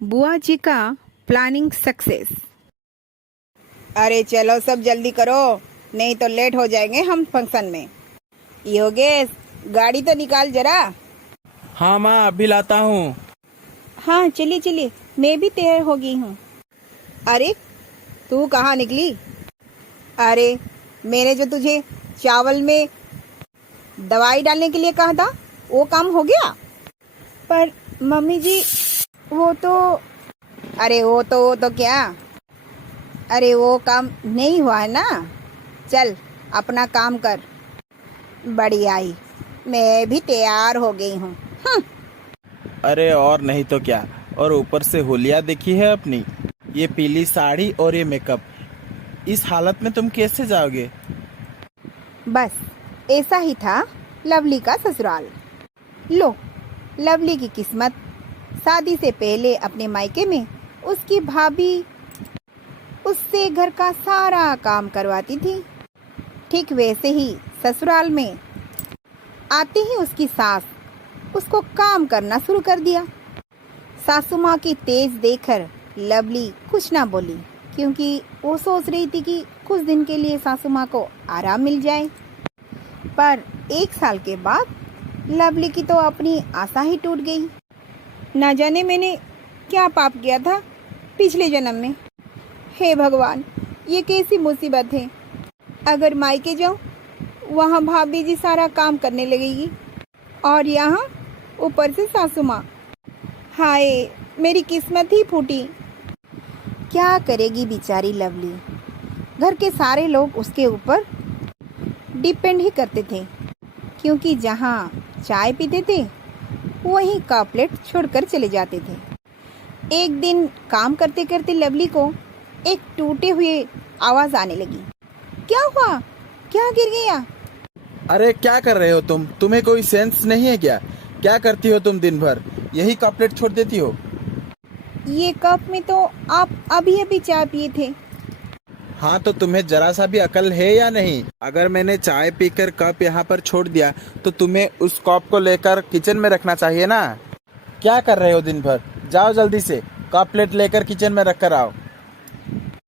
बुआ जी का planning success. अरे चलो सब जल्दी करो, नहीं तो लेट हो जाएंगे हम फंक्शन में। योगेश, गाड़ी तो निकाल जरा। हाँ माँ, अभी लाता हूँ। हाँ चलिए चलिए, मैं भी तैयार हो गई हूँ। अरे तू कहाँ निकली? अरे मैंने जो तुझे चावल में दवाई डालने के लिए कहा था, वो काम हो गया? पर मम्मी जी, वो तो वो तो क्या? अरे वो काम नहीं हुआ है ना। चल अपना काम कर। बढ़िया ही, मैं भी तैयार हो गई हूँ। अरे और नहीं तो क्या। और ऊपर से होलिया देखी है अपनी, ये पीली साड़ी और ये मेकअप। इस हालत में तुम कैसे जाओगे? बस ऐसा ही था लवली का ससुराल। लो, लवली की किस्मत, शादी से पहले अपने मायके में उसकी भाभी उससे घर का सारा काम करवाती थी। ठीक वैसे ही ससुराल में आते ही उसकी सास उसको काम करना शुरू कर दिया। सासू माँ की तेज देखकर लवली कुछ ना बोली, क्योंकि वो सोच रही थी कि कुछ दिन के लिए सासू माँ को आराम मिल जाए। पर 1 साल के बाद लवली की तो अपनी आशा ही टूट गई। ना जाने मैंने क्या पाप किया था पिछले जन्म में। हे भगवान, ये कैसी मुसीबत है। अगर मायके जाऊं, वहाँ भाभी जी सारा काम करने लगेगी, और यहाँ ऊपर से सासू माँ। हाय, मेरी किस्मत ही फूटी। क्या करेगी बेचारी लवली। घर के सारे लोग उसके ऊपर डिपेंड ही करते थे, क्योंकि जहाँ चाय पीते थे वहीं का प्लेट छोड़कर चले जाते थे। एक दिन काम करते करते लवली को एक टूटे हुए आवाज आने लगी। क्या हुआ? क्या गिर गया? अरे क्या कर रहे हो तुम? तुम्हें कोई सेंस नहीं है क्या? क्या करती हो तुम दिन भर? यही कपलेट छोड़ देती हो? ये कप में तो आप अभी अभी चाय पिए थे। हाँ तो तुम्हें जरा सा भी अकल है या नहीं? अगर मैंने चाय पीकर कप यहाँ पर छोड़ दिया तो तुम्हें उस कप को लेकर किचन में रखना चाहिए ना। क्या कर रहे हो दिन भर? जाओ जल्दी से कप प्लेट लेकर किचन में रख कर आओ।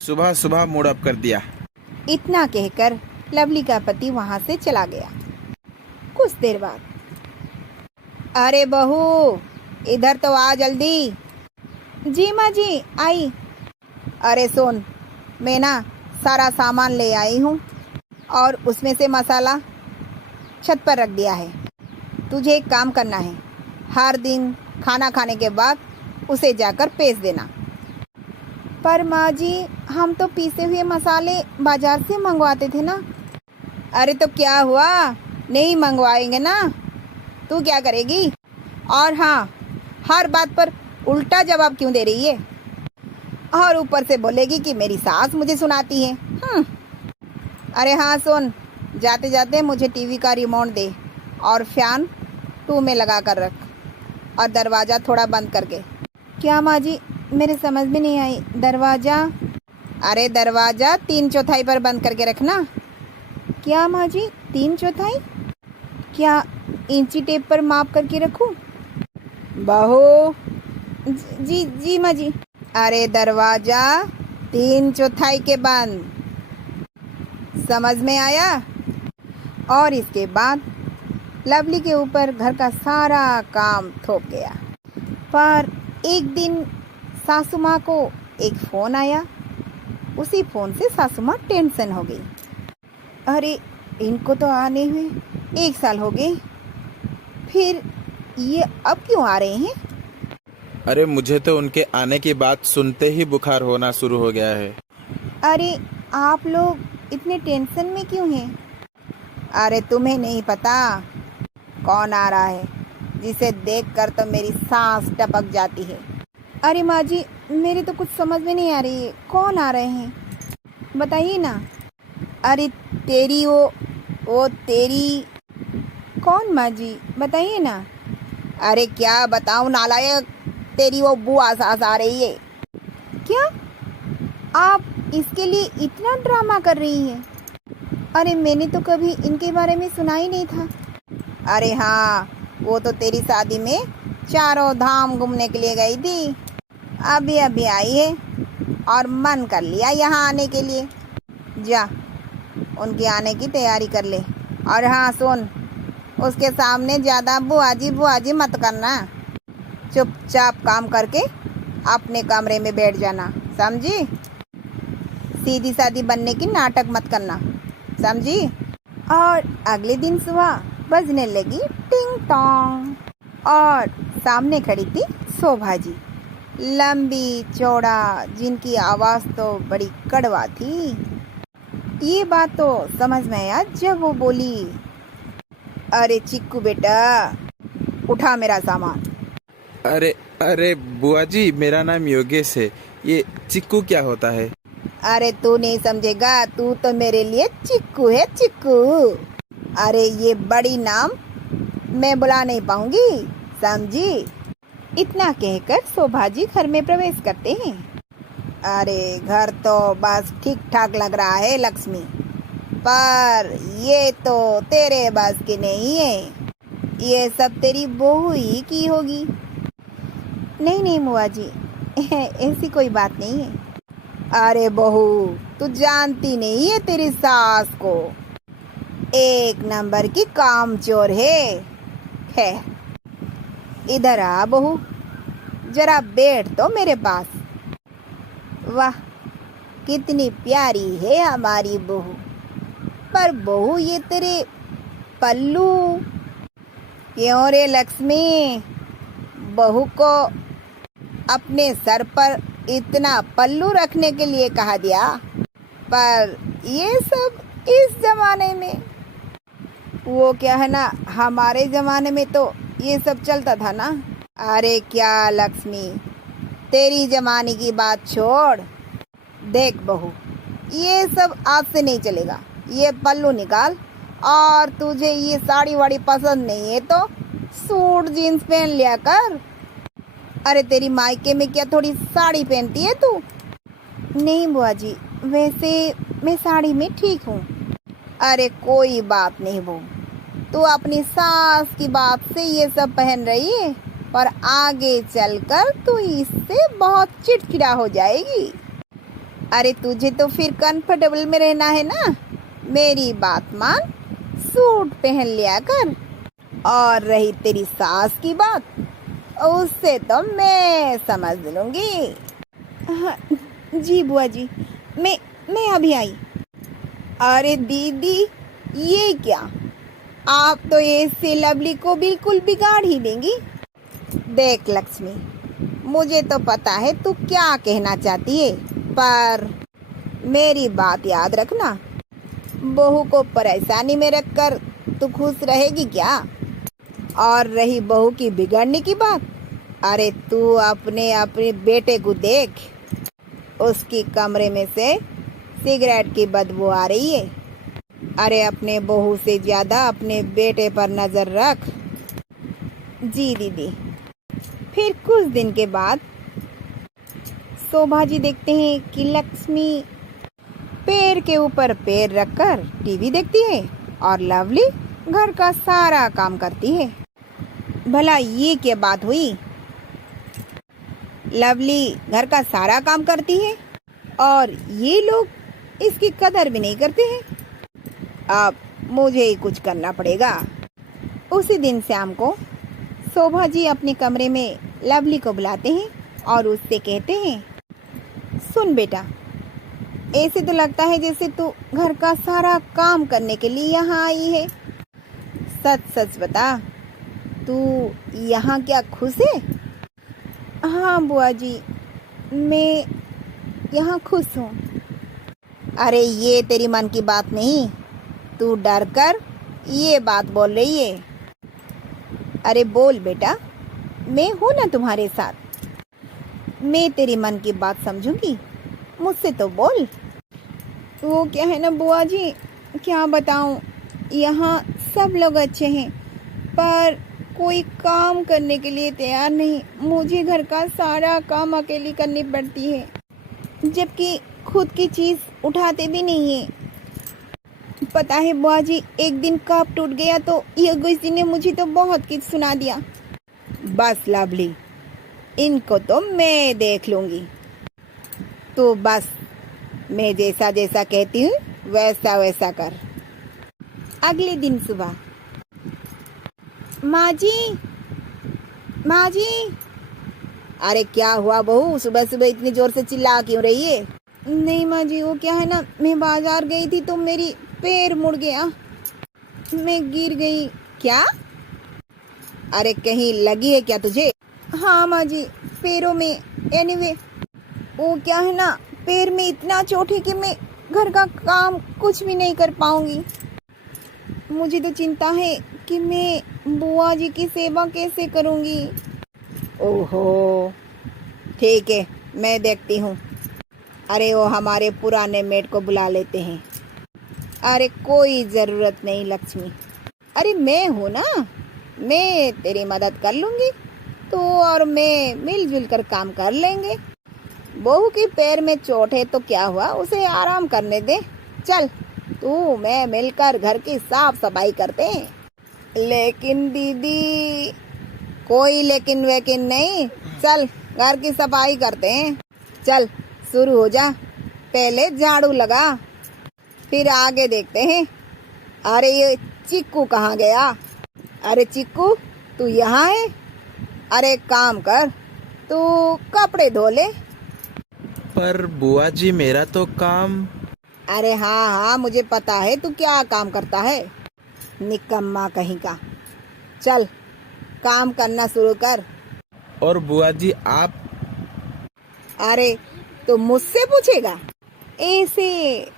सुबह सुबह मूड अप कर दिया। इतना कहकर लवली का पति वहां से चला गया। कुछ देर बाद, अरे बहू, इधर तो आ जल्दी। जी माँ जी, आई। अरे सुन, मैं ना सारा सामान ले आई हूँ और उसमें से मसाला छत पर रख दिया है। तुझे एक काम करना है, हर दिन खाना खाने के बाद उसे जाकर पीस देना। पर माँ जी, हम तो पीसे हुए मसाले बाजार से मंगवाते थे ना। अरे तो क्या हुआ, नहीं मंगवाएंगे ना? तू क्या करेगी? और हाँ, हर बात पर उल्टा जवाब क्यों दे रही है? और ऊपर से बोलेगी कि मेरी सास मुझे सुनाती है। अरे हाँ सुन, जाते जाते मुझे टीवी का रिमोट दे और फैन 2 में लगा कर रख, और दरवाज़ा थोड़ा बंद करके। क्या माँ जी, मेरे समझ में नहीं आई। दरवाज़ा? अरे दरवाज़ा 3/4 पर बंद करके रखना। क्या माँ जी, 3/4? क्या इंची टेप पर माप करके रखूं? बहू, जी जी माँ जी। अरे दरवाज़ा 3/4 के बंद, समझ में आया? और इसके बाद लवली के ऊपर घर का सारा काम थोप गया। पर एक दिन सासू माँ को एक फ़ोन आया। उसी फ़ोन से सासू माँ टेंशन हो गई। अरे इनको तो आने हुए 1 साल हो गए, फिर ये अब क्यों आ रहे हैं? अरे मुझे तो उनके आने की बात सुनते ही बुखार होना शुरू हो गया है। अरे आप लोग इतने टेंशन में क्यों हैं? अरे तुम्हें नहीं पता कौन आ रहा है, जिसे देखकर तो मेरी सांस टपक जाती है। अरे माँ जी, मेरे तो कुछ समझ में नहीं आ रही है, कौन आ रहे हैं बताइए ना। अरे तेरी वो तेरी। कौन माँ जी, बताइए ना। अरे क्या बताऊँ नालायक, तेरी वो बुआ सास आ रही है। क्या? आप इसके लिए इतना ड्रामा कर रही हैं? अरे मैंने तो कभी इनके बारे में सुना ही नहीं था। अरे हाँ, वो तो तेरी शादी में चारों धाम घूमने के लिए गई थी। अभी अभी आई है और मन कर लिया यहाँ आने के लिए। जा, उनके आने की तैयारी कर ले। और हाँ सुन, उसके सामने ज़्यादा बुआ जी मत करना। चुपचाप काम करके अपने कमरे में बैठ जाना, समझी? सीधी सादी बनने की नाटक मत करना, समझी? और अगले दिन सुबह बजने लगी टिंग टोंग और सामने खड़ी थी शोभा जी, लंबी चौड़ा, जिनकी आवाज़ तो बड़ी कड़वा थी। ये बात तो समझ में आया जब वो बोली, अरे चिक्कू बेटा, उठा मेरा सामान। अरे अरे बुआ जी, मेरा नाम योगेश है। ये चिक्कू क्या होता है? अरे तू नहीं समझेगा, तू तो मेरे लिए चिक्कू है, चिक्कू। अरे ये बड़ी नाम मैं बुला नहीं पाऊंगी, समझी? इतना कहकर शोभा जी घर में प्रवेश करते हैं। अरे घर तो बस ठीक ठाक लग रहा है लक्ष्मी, पर ये तो तेरे बस की नहीं है। ये सब तेरी बहू ही की होगी। नहीं नहीं बुआ जी, ऐसी कोई बात नहीं है। अरे बहू, तू जानती नहीं है तेरी सास को, एक नंबर की कामचोर है। खैर इधर आ बहू, जरा बैठ तो मेरे पास। वाह, कितनी प्यारी है हमारी बहू। पर बहू, ये तेरे पल्लू क्यों रे लक्ष्मी? बहू को अपने सर पर इतना पल्लू रखने के लिए कहा दिया, पर ये सब इस जमाने में, वो क्या है ना, हमारे जमाने में तो ये सब चलता था ना। अरे क्या लक्ष्मी, तेरी जमाने की बात छोड़। देख बहू, ये सब आज से नहीं चलेगा। ये पल्लू निकाल, और तुझे ये साड़ी वाड़ी पसंद नहीं है तो सूट जीन्स पहन लिया कर। अरे तेरी मायके में क्या थोड़ी साड़ी पहनती है तू? नहीं बुआ जी, वैसे मैं साड़ी में ठीक हूँ। अरे कोई बात नहीं बहू, तू अपनी सास की बात से ये सब पहन रही है, पर आगे चलकर तू इससे बहुत चिड़चिड़ा हो जाएगी। अरे तुझे तो फिर कंफर्टेबल में रहना है ना, मेरी बात मान, सूट पहन लिया कर। और रही तेरी सास की बात, उससे तो मैं समझ लूंगी। हाँ, जी बुआ जी, मैं अभी आई। अरे दीदी, ये क्या, आप तो ऐसे लवली को बिल्कुल बिगाड़ ही देंगी। देख लक्ष्मी, मुझे तो पता है तू क्या कहना चाहती है, पर मेरी बात याद रखना। बहू को परेशानी में रखकर तू खुश रहेगी क्या? और रही बहू की बिगड़ने की बात, अरे तू अपने बेटे को देख, उसकी कमरे में से सिगरेट की बदबू आ रही है। अरे अपने बहू से ज़्यादा अपने बेटे पर नज़र रख। जी दीदी। फिर कुछ दिन के बाद शोभा जी देखते हैं कि लक्ष्मी पैर के ऊपर पैर रखकर टीवी देखती है और लवली घर का सारा काम करती है। भला ये क्या बात हुई? लवली घर का सारा काम करती है और ये लोग इसकी कदर भी नहीं करते हैं। अब मुझे ही कुछ करना पड़ेगा। उसी दिन शाम को शोभा जी अपने कमरे में लवली को बुलाते हैं और उससे कहते हैं, सुन बेटा, ऐसे तो लगता है जैसे तू घर का सारा काम करने के लिए यहाँ आई है। सच सच बता, तू यहाँ क्या खुश है? हाँ बुआ जी, मैं यहाँ खुश हूँ। अरे ये तेरी मन की बात नहीं, तू डर कर ये बात बोल रही है। अरे बोल बेटा, मैं हूँ ना तुम्हारे साथ, मैं तेरी मन की बात समझूंगी, मुझसे तो बोल। वो क्या है ना बुआ जी, क्या बताऊँ, यहाँ सब लोग अच्छे हैं, पर कोई काम करने के लिए तैयार नहीं। मुझे घर का सारा काम अकेली करनी पड़ती है, जबकि खुद की चीज़ उठाते भी नहीं है। पता है बुआ जी, एक दिन कप टूट गया तो योगेश जी ने मुझे तो बहुत कुछ सुना दिया। बस लवली, इनको तो मैं देख लूंगी। तो बस मैं जैसा जैसा कहती हूँ वैसा वैसा कर। अगले दिन सुबह, माँ जी, माँ जी। अरे क्या हुआ बहू, सुबह सुबह इतनी जोर से चिल्ला क्यों रही है? नहीं माँ जी, वो क्या है ना, मैं बाजार गई थी तो मेरी पैर मुड़ गया, मैं गिर गई। क्या? अरे कहीं लगी है क्या तुझे? हाँ माँ जी, पैरों में। एनीवे, वो क्या है ना, पैर में इतना चोट है कि मैं घर का काम कुछ भी नहीं कर पाऊंगी। मुझे तो चिंता है कि मैं बुआ जी की सेवा कैसे करूंगी। ओहो, ठीक है, मैं देखती हूँ। अरे वो हमारे पुराने मेड को बुला लेते हैं। अरे कोई ज़रूरत नहीं लक्ष्मी, अरे मैं हूँ ना, मैं तेरी मदद कर लूँगी। तू और मैं मिलजुल कर काम कर लेंगे। बहू की पैर में चोट है तो क्या हुआ, उसे आराम करने दे। चल तू मैं मिलकर घर की साफ सफाई करते हैं। लेकिन दीदी, कोई लेकिन वेकिन नहीं, चल घर की सफाई करते हैं। चल शुरू हो जा, पहले झाड़ू लगा, फिर आगे देखते हैं। अरे ये चिक्कू कहाँ गया? अरे चिक्कू, तू यहाँ है? अरे काम कर, तू कपड़े धो ले। पर बुआ जी मेरा तो काम। अरे हाँ हाँ, मुझे पता है तू क्या काम करता है, निकम्मा कहीं का। चल काम करना शुरू कर। और बुआ जी आप? अरे तो मुझसे पूछेगा? ऐसे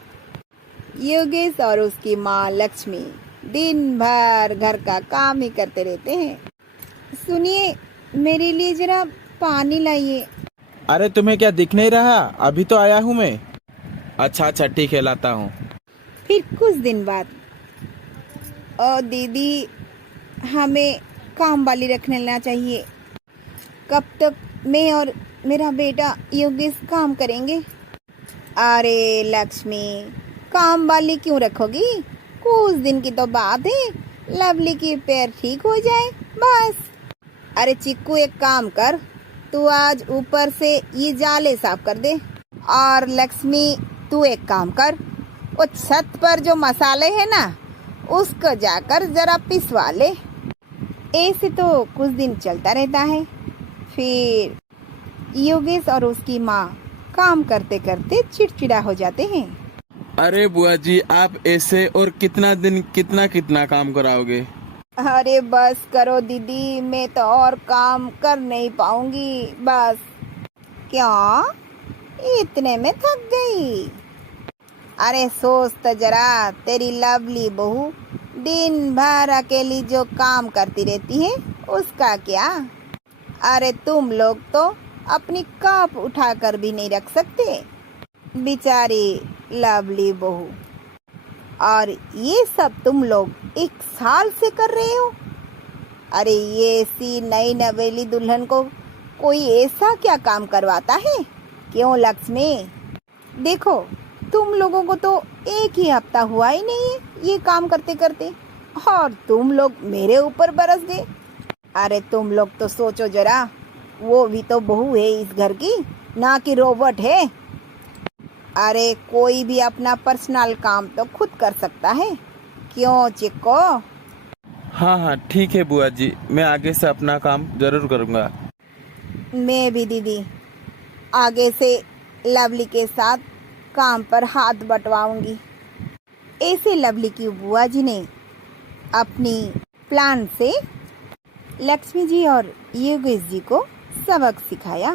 योगेश और उसकी माँ लक्ष्मी दिन भर घर का काम ही करते रहते हैं। सुनिए, मेरे लिए जरा पानी लाइए। अरे तुम्हें क्या दिख नहीं रहा? अभी तो आया हूँ मैं। अच्छा अच्छा ठीक है, लाता हूँ। फिर कुछ दिन बाद, और दीदी, हमें काम वाली रखने लेना चाहिए। कब तक मैं और मेरा बेटा योगेश काम करेंगे? अरे लक्ष्मी, काम वाली क्यों रखोगी? कुछ दिन की तो बात है, लवली की पैर ठीक हो जाए बस। अरे चिक्कू, एक काम कर, तू आज ऊपर से ये जाले साफ कर दे। और लक्ष्मी, तू एक काम कर, वो छत पर जो मसाले है ना, उसको जाकर जरा पिसवा ले। ऐसे तो कुछ दिन चलता रहता है। फिर योगेश और उसकी माँ काम करते करते चिड़चिड़ा हो जाते हैं। अरे बुआ जी, आप ऐसे और कितना दिन कितना कितना काम कराओगे? अरे बस करो दीदी, मैं तो और काम कर नहीं पाऊंगी बस। क्या इतने में थक गई? अरे सोच तो जरा, तेरी लवली बहू दिन भर अकेली जो काम करती रहती है उसका क्या। अरे तुम लोग तो अपनी कप उठाकर भी नहीं रख सकते, बेचारी लवली बहू। और ये सब तुम लोग 1 साल से कर रहे हो? अरे ये सी नई नवेली दुल्हन को कोई ऐसा क्या काम करवाता है? क्यों लक्ष्मी? देखो, तुम लोगों को तो 1 ही हफ्ता हुआ ही नहीं है ये काम करते करते, और तुम लोग मेरे ऊपर बरस गए। अरे तुम लोग तो सोचो जरा, वो भी तो बहू है इस घर की, ना कि रोबोट है। अरे कोई भी अपना पर्सनल काम तो खुद कर सकता है, क्यों चिक्को? हाँ हाँ ठीक है बुआ जी, मैं आगे से अपना काम जरूर करूँगा। मैं भी दीदी आगे से लवली के साथ काम पर हाथ बंटवाऊंगी। ऐसे लवली की बुआ जी ने अपनी प्लान से लक्ष्मी जी और योगेश जी को सबक सिखाया।